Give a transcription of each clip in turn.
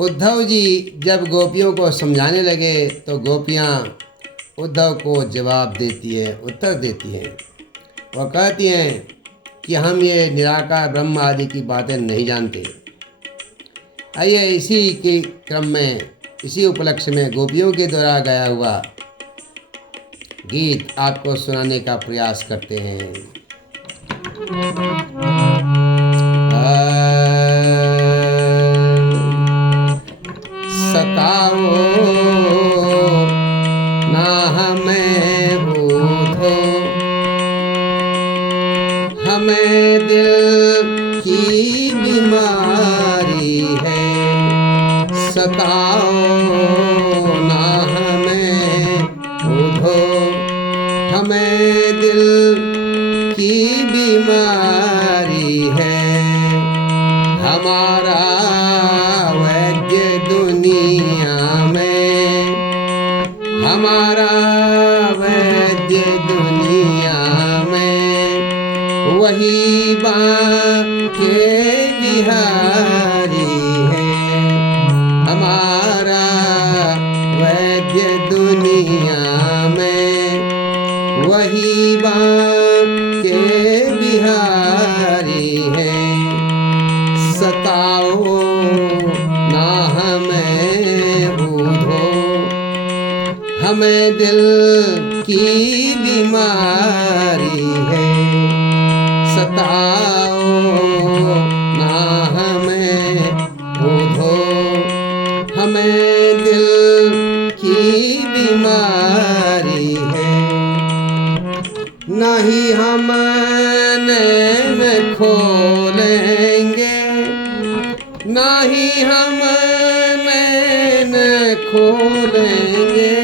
उद्धव जी जब गोपियों को समझाने लगे तो गोपियाँ उद्धव को जवाब देती है, उत्तर देती हैं। वह कहती हैं कि हम ये निराकार ब्रह्म आदि की बातें नहीं जानते। आइए इसी के क्रम में, इसी उपलक्ष्य में गोपियों के द्वारा गाया हुआ गीत आपको सुनाने का प्रयास करते हैं। सताओ ना हमें बूझो, हमें दिल की बीमारी है। सताओ ना हमें बूझो, हमें दिल की बीमारी है। हमारा वैद्य दुनिया में, हमारा वैद्य दुनिया में वही बांके बिहारी है। हमारा वैद्य दुनिया में वही बांके बिहारी है। सताओ ना हमें बूझो, हमें दिल की बीमारी है। सताओ ना हमें बूझो, हमें दिल की बीमारी है। नहीं हम नैन खोलेंगे, नहीं हम नैन खोलेंगे,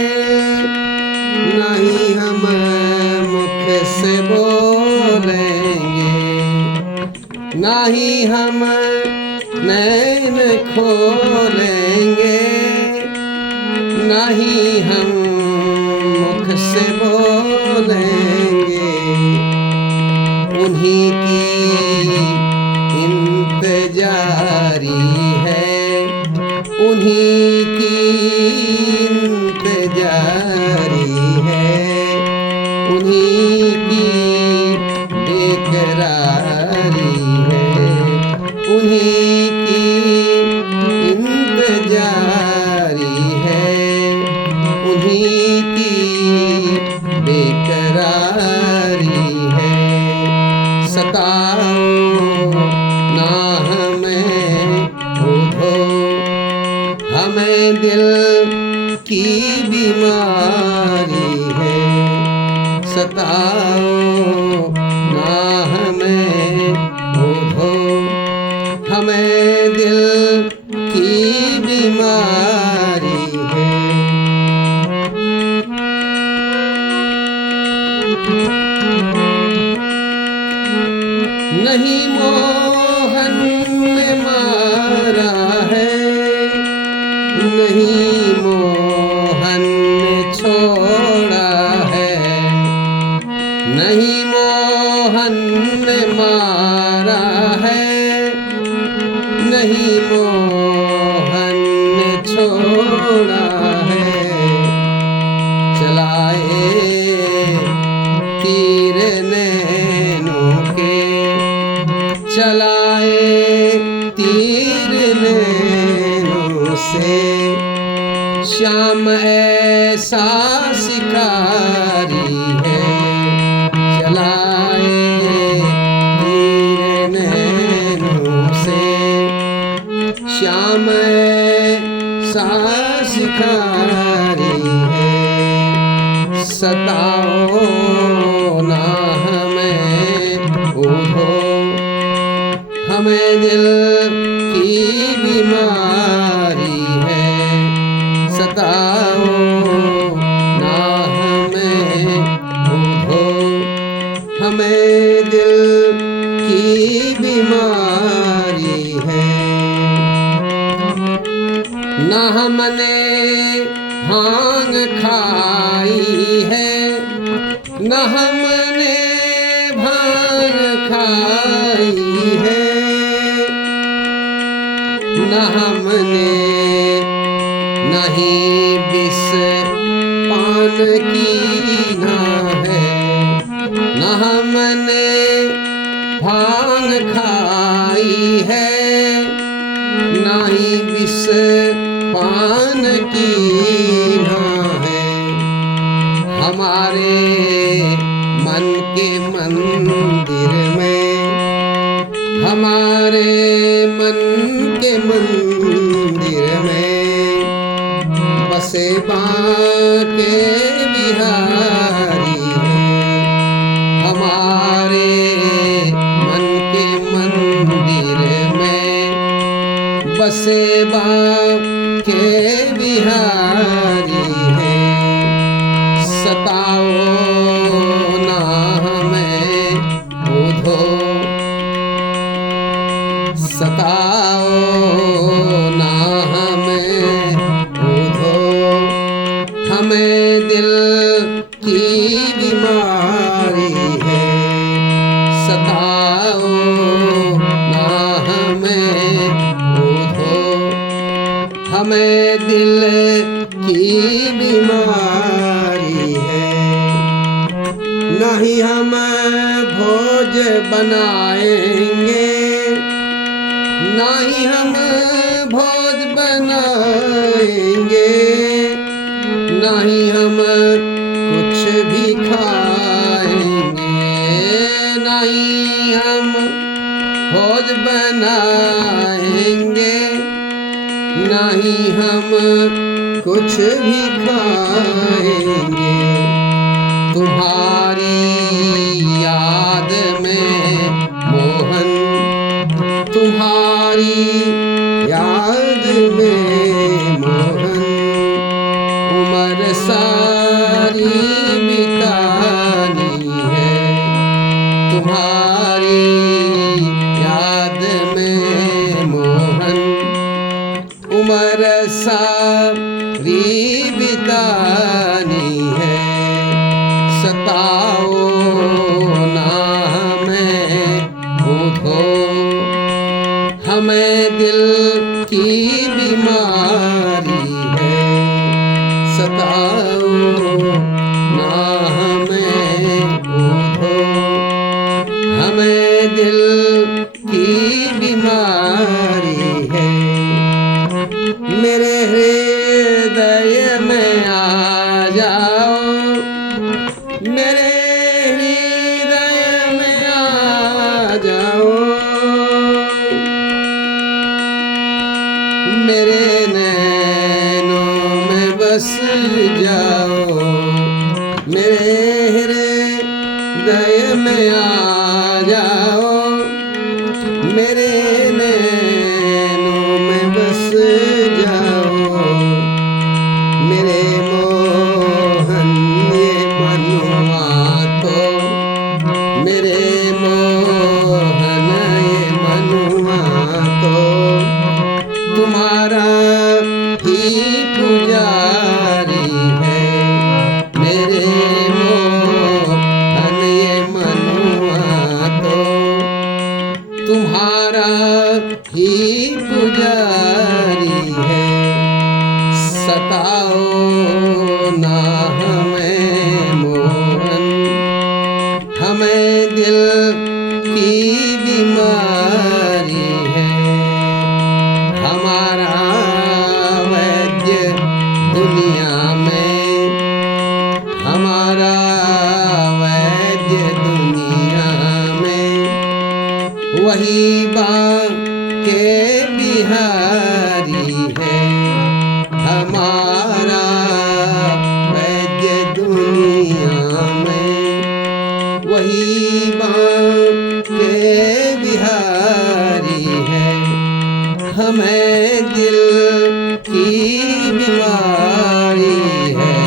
नहीं हम मुख से बोलेंगे, नहीं हम नैन खोलेंगे, नहीं हम मुख से बोलेंगे। उन्हीं की इंतजारी है, उन्हीं की इंतजारी है, उन्हीं की बेकरारी है, उन्हीं की इंतजारी है, उन्हीं की बेकरारी है। सताओ ना हमें बूझो, हमें दिल की बीमारी है। सताओ ना हमें बूझो, हमें दिल की बीमारी है। नहीं मोहन ने मारा है, नहीं मोहन ने छोड़ा है, नहीं मोहन ने मारा है, नहीं मोहन ने छोड़ा है। चलाए तीर नैनों के, चलाए तीर नैनों से, श्याम ऐसा शिकारी है। चलाए तीर नैनों से, श्याम ऐसा शिकारी है। सताओ ना हमें बूझो, हमें दिल की बीमारी है। सताओ ना हमें बूझो, हमें दिल की बीमारी है। न हमने भांग खाई है, न हमने भांग खाई है, न हमने नहीं विष पान की ना है, न हमने भांग खाई है, ना ही विष पान की ना है। हमारे मन के मंदिर में, हमारे मन के मंदिर में बसे बांके बिहारी हैं। हमारे मन के मंदिर में बसे बांके बिहारी हैं। सताओ ना हमें उधो, सताओ ना हमें उधो, हमें दिल की बीमारी है। सताओ ना हमें उधो, हमें दिल की बीमारी है। नहीं हम भोज बनाएंगे, नहीं हम भोज बनाएंगे, नहीं हम कुछ भी खाएंगे, नहीं हम भोज बनाएंगे, नहीं हम कुछ भी खाएंगे। तुम्हारी याद में मोहन, तुम्हारी याद में मोहन उम्र सारी बितानी है। तुम्हारी याद में मोहन उम्र सारी बितानी है। सताओ ना हमें उधो, हमें दिल की बीमारी है। सताओ ना हमें उधो, हमें दिल की बीमारी है। मेरे हृदय में आ जाओ, मेरे हृदय में आ जाओ, मेरे नैनों में बस जाओ, मेरे हृदय में आ जाओ, मेरे नैनों में बस जाओ। मेरे मोहन ये मनुआ तो, मेरे मोहन ये मनुआ तो तुम्हारा ही पुजारी है। मेरे मोहन ये मनुआ तो तुम्हारा ही पुजारी है। सताओ ना हमें मोहन, हमें दिल की बीमारी है। हमारा वैद्य दुनिया में, हमारा वैद्य दुनिया में वही बांके बिहारी है। हमारा वैद्य दुनिया में वही बांके बिहारी है। हमें दिल की बीमारी है।